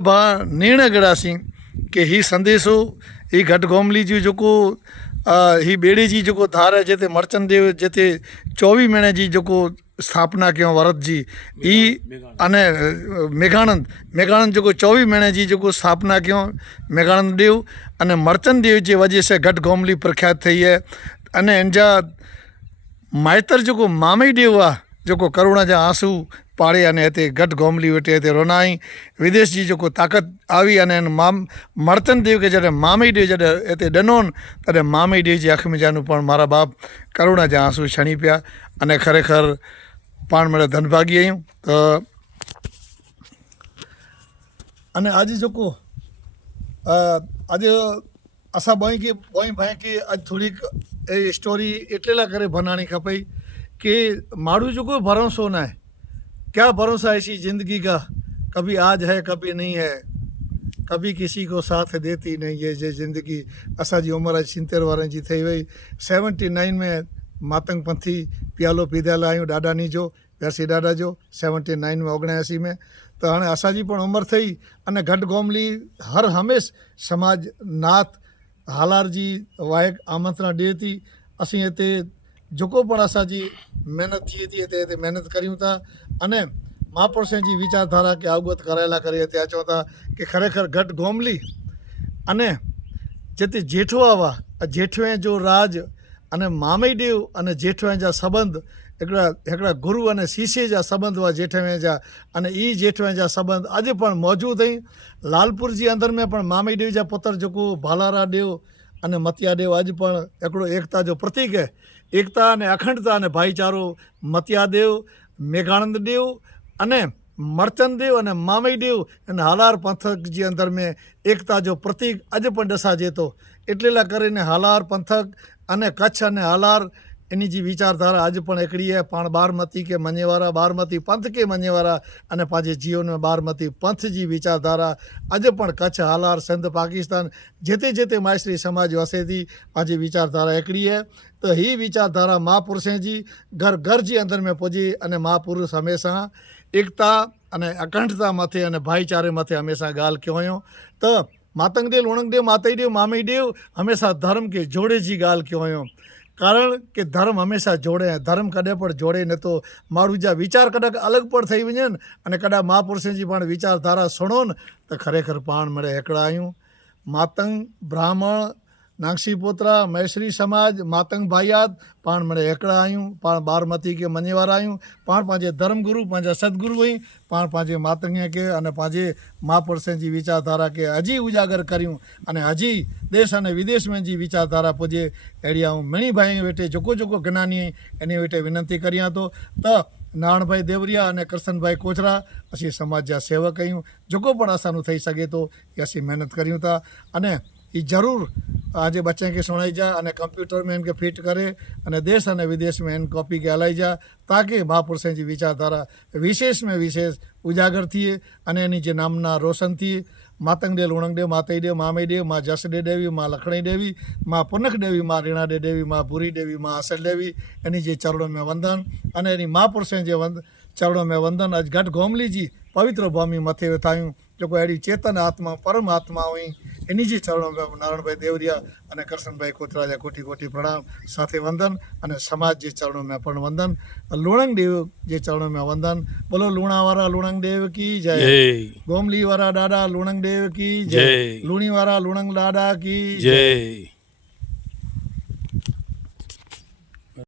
निर्णय करियासीं कि ही संदेशो ही घट गोमली जी जेको ही बेड़े जी जेको धार है जिते मर्चन देव जिते 24 महीने जी जेको स्थापना कयो वरत जी ई अने मेघानंद जेको 24 महीने जी जेको स्थापना कयो मेघानंद देव अने मर्चन देव जी वजह से घट गोमली प्रख्यात थी है। अने इनजा माइतर जेको मामई देव आ जेको करुणा जा आंसू पाड़े अने हिते घट गोमली वेठे हिते रोनाई विदेश जी जेको ताक़त आई अने मर्चन देव के जॾहिं मामई देव जॾहिं हिते ॾिनोनि तॾहिं मामई देव जी अख में जानो पण मारा बाप करुणा जा आंसू छणी पिया अने खरेखर पाण मेरे धनभागी आहियूं। त अने अॼु जेको अॼु असां ॿई भाई खे अॼु थोरी स्टोरी एटले लाइ करे बनानी खपे कि माण्हू जेको भरोसो न आहे, क्या भरोसा ऐसी ज़िंदगी का, कभी आज है कभी नहीं है, कभी किसी को साथ देती नहीं है ये ज़िंदगी। असांजी उमिरि 76 वारनि जी थी वई। 79 में मातंग पंथी प्यालो पीधल आहियूं ॾाॾानी जो व्यासी ॾाॾा जो 79 में 79 में। त हाणे असांजी पण उमिरि थी अने घट गोमली हर हमेश समाज नाथ हालार जी वाइक आमंत्रण ॾिए थी। असीं हिते जेको पण असांजी महिनत थिए थी हिते हिते महिनत करियूं था अने महापुरुषनि जी विचारधारा खे अवगत कराइण लाइ करे हिते अचूं था कि खरेखर घट गोमली अने जिते जेठवा हुआ जेठवे जो राज अने मामई देव अने जेठवे जा संबंध हिकिड़ा गुरु अने शीशे जा संबंध हुआ जेठवे जा अने ई जेठवे जा संबंध अॼु पण मौजूदु आहिनि। लालपुर जी अंदर में पण मामई देव जा पुत्र जेको भालारा देव अने मतिया देव अॼु पण हिकिड़ो एकता जो प्रतीक है। एकता अने अखंडता अने भाईचारो मतिया देव मेघानंद देव अने मर्चन देव अने मामई देव इन हालार पंथक जी अंदर में एकता जो प्रतीक अॼु पण ॾसाजे थो। एटले लाइ करे ने हालार पंथक अने कच्छ अने हालार इन जी विचारधारा अॼु पण हिकिड़ी है। पाण बारमती के मञे वारा बारमती पंथ के मञे वारा अने पंहिंजे जीवन में बारमती पंथ जी विचारधारा अॼु पण कच्छ हालार सिंध पाकिस्तान जिते जिते माइस्ट्री समाज वसे थी पंहिंजी विचारधारा हिकिड़ी है। त ही विचारधारा महापुरुषनि जी घर घर जी अंदर में पुॼे अने महापुरुष हमेशह एकता अने अखंडता मथे अने भाईचारे मथे हमेशह ॻाल्हि कयो हुयो। त मातंग देव लुणंग देव मातई देव मामई देव हमेशह धर्म के जोड़े जी ॻाल्हि कयो हुयो। कारण कि धर्म हमेशह जोड़े ऐं धर्म कॾहिं पण जोड़े नथो। माण्हू जा वीचार कॾहिं अलॻि पण ठही वञनि अने कॾहिं महापुरुषनि जी पाण वीचारधारा सुणोनि त खरेखर पाण मिड़े हिकिड़ा आहियूं। मातंग ब्राह्मण नांगसी पोतरा मैश्री समाज मातंग भाईयात पाण मिड़े हिकिड़ा आहियूं। पाण बारमती के मञे वारा आहियूं। पाण पंहिंजे धर्म गुरु पंहिंजा सतगुरु आहियूं। पाण पंहिंजे मातंग के अने पंहिंजे महापुरुषनि जी विचारधारा खे अॼु उजागर करियूं अने अॼु देश अने विदेश में जी विचारधारा पुॼे अहिड़ी आऊं मिणी भाई वेठे जेको जेको ज्ञानी इन वेठे विनंती करियां थो त नारायण भाई देवरिया अने कृष्ण भाई कोचरा असीं समाज जा सेवक आहियूं। जेको पण असांजो थी सघे थो कि असीं महिनत करियूं था अने ये ज़रूर आज बच्चे के सुनाई जा अने कंप्यूटर में इनके फिट करे अने देश अने विदेश में इन कॉपी के हलाई जा ताकि महापुरुषनि जी विचारधारा विशेष में विशेष उजागर थिए अने इन जे नामना रोशन थिए। मातंग देव लुणंग देव मातई देव मामई देव माँ जसडे देवी माँ लखणी देवी माँ पुनख देवी माँ रीणाडे देवी माँ भूरी देवी माँ असल देवी इन जे चरणों में वंदन अने इन महापुरुषनि जे चरणों में वंदन। अॼु घट गोमली जी पवित्र भूमि मथे वेठा आहियूं जेको अहिड़ी चेतन आत्मा परम आत्मा हुई इन जी चरणों में नारायण भाई देवरिया अने कृष्ण भाई कोतरा जा कोटि कोटि प्रणाम साथे वंदन अने समाज जे चरणों में पण वंदन। लुणंग देव जे चरणों में वंदन। बोलो लूणा वारा लुणंग देव की जय। गोमली वारा ॾाॾा लुणंग देव की जय। लूणी वारा लुणंग ॾाॾा की जय।